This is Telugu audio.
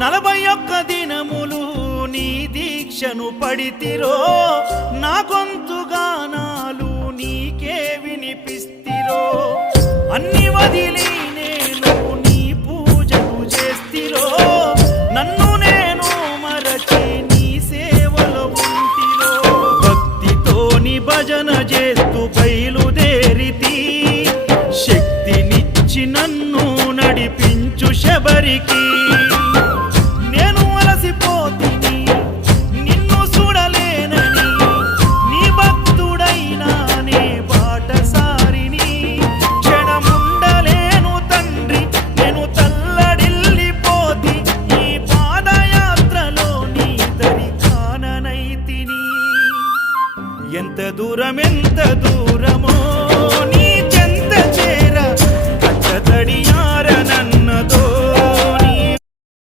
41 దినములు నీ దీక్షను పడితిరో నా గొంతు గానాలు నీకే వినిపిస్తిరో అన్ని వదిలి నేను నీ పూజలు చేస్తిరో నన్ను నేను మరచి నీ సేవలో ఉంటిరో భక్తితోని భజన చేస్తూ బయలుదేరితి శక్తినిచ్చి నన్ను నడిపించు శబరికి నేను అలసిపోతిని నిన్ను చూడలేనని నీ భక్తుడైనా నే బాటసారిని క్షణముండలేను తండ్రి నేను తల్లడిల్లిపోతి ఈ పాదయాత్రలో నీ దరి కాననైతిని ఎంత దూరం